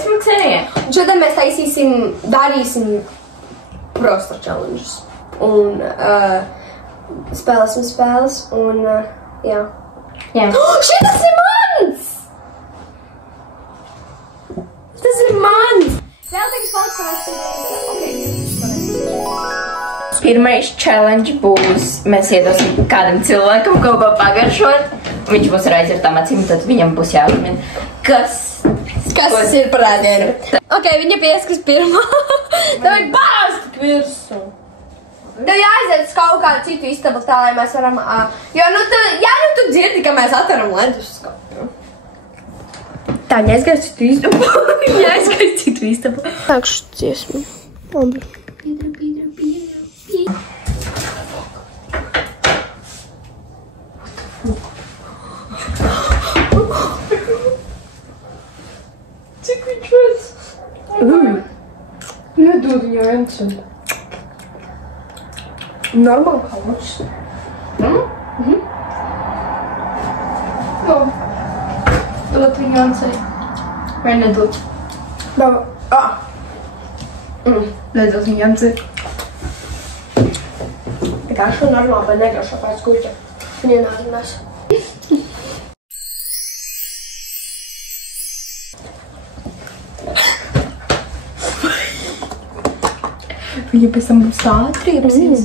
Facebook sērijā. Un šodien mēs darīsim prosta challenges. Un spēlēsim spēles. Un jā. Šitas ir mans! Tas ir mans! Vēl tagad paldies. Pirmais challenge būs, mēs iedosim kādam cilvēkam kaut ko pagaršot, un viņš būs ar aizvērtām acīm, tad viņam būs jāuzmin, kas ir par ēdienu. Ok, viņa pieskas pirmā. Tev ir bāzt tik virsū. Tev jāaiziet uz kaut kādu citu istabu tā, lai mēs varam... Jo, tu dzirdi, ka mēs atveram leduskapu. Tā, neaizgāj citu istabu. Neaizgāj citu istabu. Sākšu dziesmu. Labi. Cik viņš vēc? Nedod viņu Encu. Normāli kalors. Dod viņu Encai. Vai nedod? Nedod viņu Encai. Garšo normāli, vai negaršo pēc kuģa. Viņa nāzinās. Viņa pēc tam būs tā atriepsies.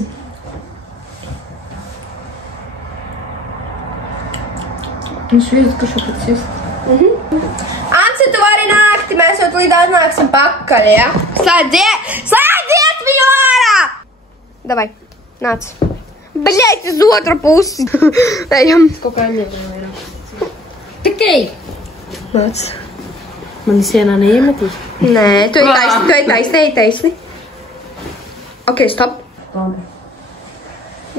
Viņš viedz, ka šo pēc ies. Anci, tu vari nākt, mēs jau tulīt atnāksim pakaļ, ja? Slēdziet viņu ārā! Davai, nāc. Bļēc, uz otru pusi. Ejam. Kaut kā ņemam vairāk. Tikai! Nāc. Mani sienā neiemetīs? Nē, tu ej taisni. Ok, stop. Labi.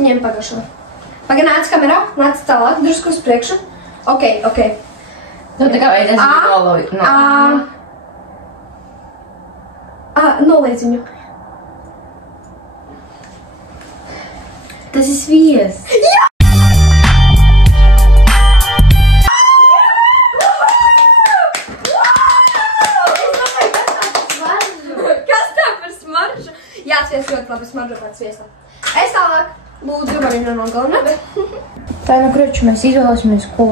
Ņem pagašo. Nāc kamerā, nāc tālāk, drusku uz priekšu. Ok. Nu, tā kā vajadzēs viņu nolaukt. Noliedz viņu. Tas ir svies. Jā! Jāsvies ļoti labi smaržo pēc sviestā. Es tālāk lūdzu Marina no galvenā. Tā, nu, kruču, mēs izvēlēsimies, ko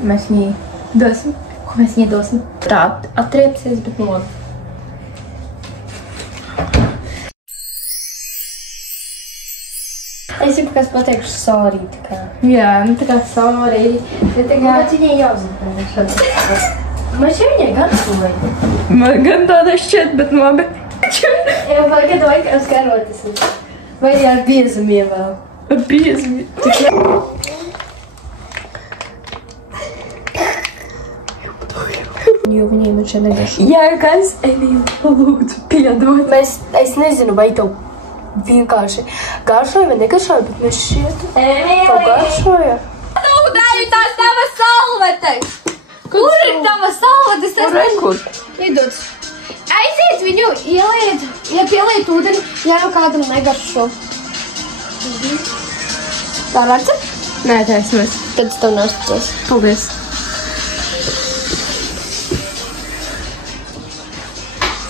mēs viņai dosim. Ko mēs viņai dosim. Tā atriepsies, bet no... Es jau kāds pateikšu sorry, tā kā. Jā, nu tā kā sorry. Bet viņai jāuzmanā. Man šeit viņai garšoja. Man gan tāda šķiet, bet labi. Jā, vai kad vajag ar skarotas. Vai arī ar biezumiem vēl. Ar biezumiem. Jo viņiem man šeit negaršo. Jā, kas? Emīl, lūdzu, piedod. Es nezinu, vai tev vienkārši garšoja vai negaršoja, bet mēs šeit tev garšoja. Tūdaļu tās tavas salvetes! Kur ir tavas salvetes? Kur? Iedod. Aiziet viņu, ieliet, ja pieliet ūdeni, ja jau kādam negaršo. Tā redzi? Nē, taisnēs. Tad es tev nesticos. Paldies.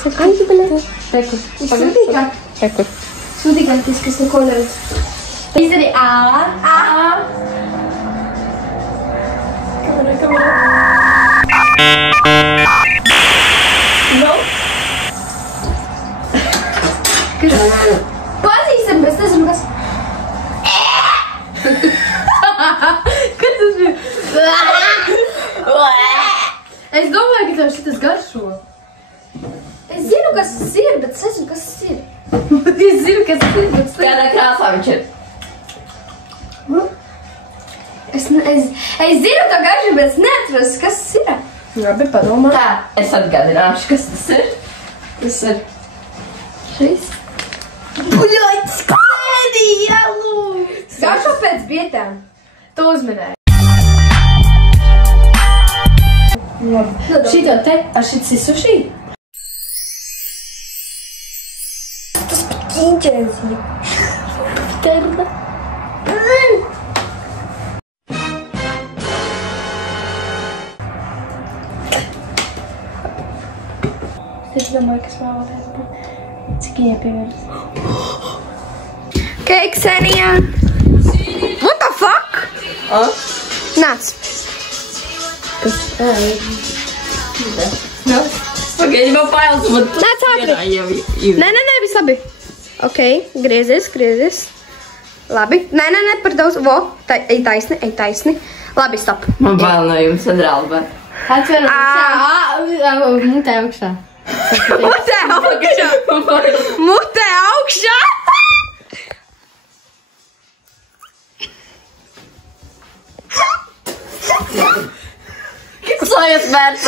Aizi, beļē. Rekur. Sūtīgāk. Rekur. Sūtīgāk, kas neko neredz. Izdari No. Pazīstam, bet es nezinu, kas... Kas tas bija? Es domāju, ka tev šitas garšo. Es zinu, kas tas ir, bet es nezinu, kas tas ir. Es zinu, kas tas ir, bet es Kādā krāsā viņš ir? Es zinu to garšu, bet es neatceros, kas tas ir. Labi, padomā. Tā, es atgādināšu, kas tas ir. Tas ir šis. Buļoļ, skēdī, jālū! Garšo pēc vietām. Tu uzminēji. Labi. Šito te, ar šits ir suši? Tas pat ķīņķēs. Terda. Es domāju, kas vēl varētu būt. Cik iepievērts. Ok, Ksenija. What the fuck? Nāc. Kas? No. Pagaidi, vēl fails, bet... Nāc ātri. Nē, viss labi. Ok, griezies. Labi. Nē, par daudz. Vo, ej taisni. Labi, stop. Man bail no jums, Adralba. Atveram. Mutē augšā. Mutē augšā. Kas lai es vērts?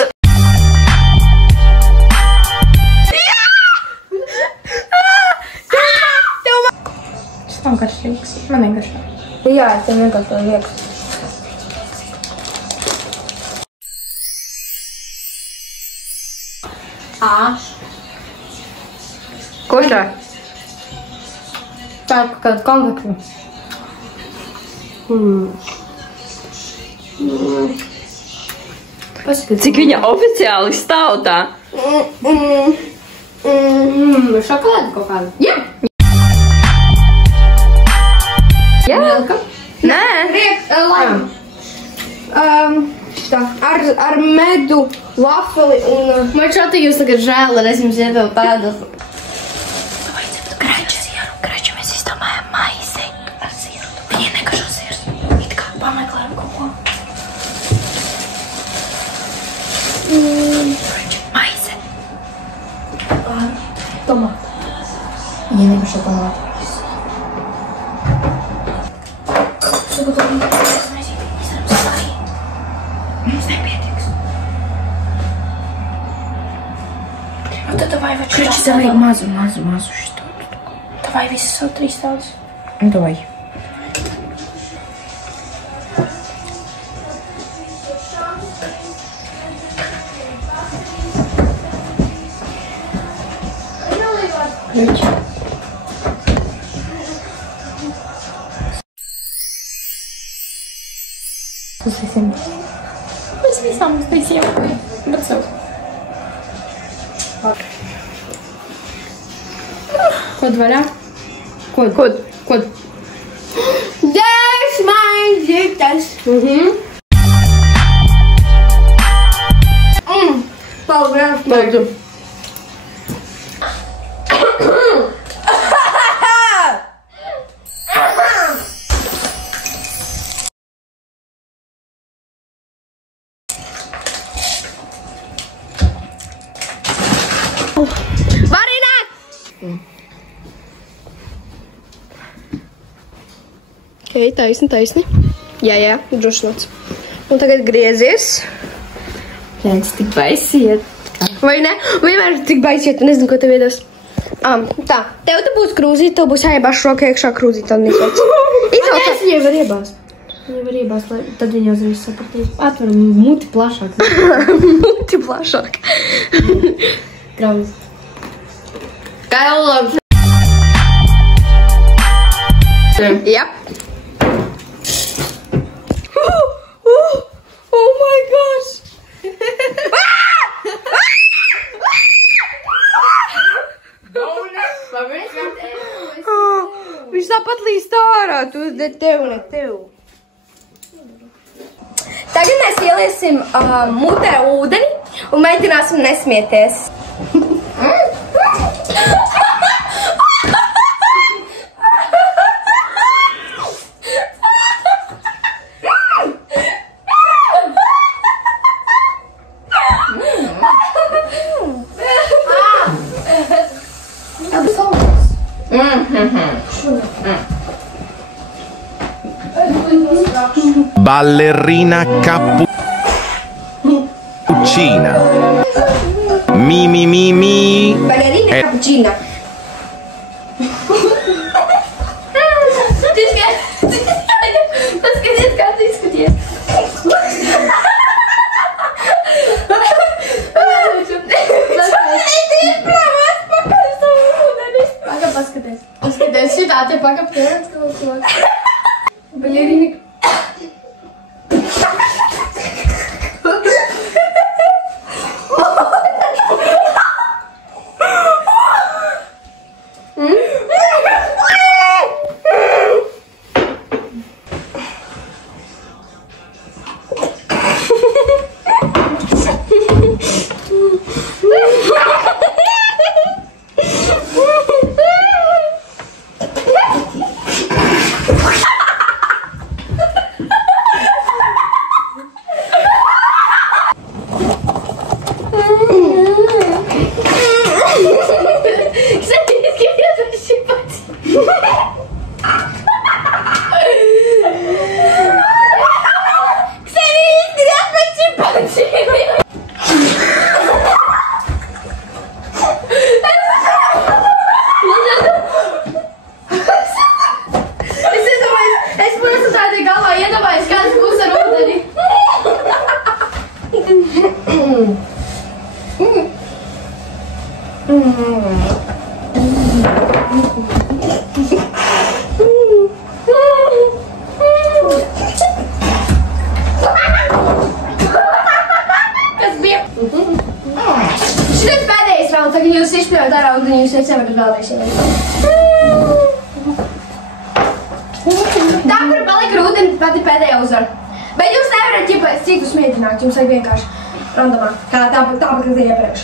Tas nav garšīgs. Man negaršā. Jā, tev vienkārši to liekas. Ko tā? Tā kā kādu konfektu. Cik viņa oficiāli stāv tā? Šokolādi kaut kādu. Jā. Milka. Nē. Laim. Tā, ar medu, vafeli un... Man šādi jūs tagad žēl, un es jums iedevu tādu. Kraču mēs izdomājam maizi ar sieru. Viņa nekažo sieru. It kā pameklējam kaut ko. Kraču maizi. Tomātu. Viņa nekažo tomātu. Mums nepietiks. Nu tad davai vai Kraču, tev vajag mazu šito. Davai visas savu 3 tautas. Davai. Kraču. Tas visiem. Mēs visām visiem. Bet savu. Kod vaļā? Kod. Des maizītes. Paldies. Varināt! Ok, taisni. Jā, drošināts. Un tagad griezies. Pēc tik baisiet. Vai ne? Vienmēr tik baisiet, un nezinu, ko tev iedos. Tā, tev te būs krūzīt, tev būs jāiebāž roka iekšā krūzīt, tad nesvēc. Es viņai var iebāzt. Tad viņa uzreiz sapratīs. Atveram muti plašāk. Muti plašāk. Grauz. Kailobs. Jā. Oh my gosh! Viņš tāpat līst ārā, tu ne tev. Tagad mēs ieliesim mutē ūdeni un mēģināsim nesmieties. Ballerina cappuccina. Mi. Ballerina cappuccina. Paskaties, kā tu izskaties. Paskaties, šitā te pakaptēns kaut ko. Ballerina. Kas bija? Šitais pēdējais rauns, tagad jūs izpļaujat ar raudu, jūs nevarat vēlreiz ielikt. Tā, kur palika rūdeni, pati pēdējā uzvara. Bet jūs nevarat ķipēt citus mēģināt, jums vajag vienkārši randomā, kā tāpat kā iepriekš.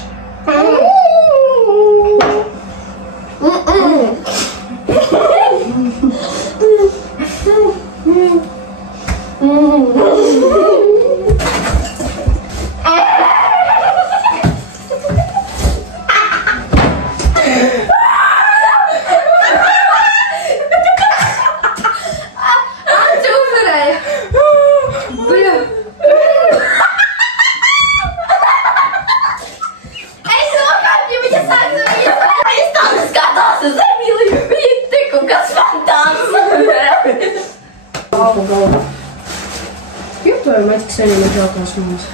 Seniem ir žēltās mums.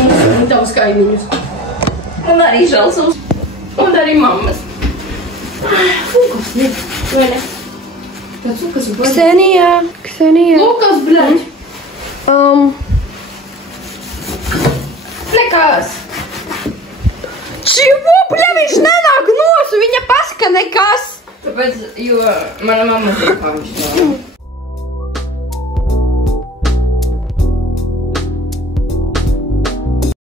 Un tavas kaimiņus. Un arī žēlsums. Un arī mammas. Lukas, ne? Vai ne? Tāds Lukas ir blaģi. Ksenija. Lukas, blaģi. Nekas. Čivo, bļa, viņš nenāk nosu, viņa pasaka nekas. Tāpēc, jo mana mamma ir pamišķā.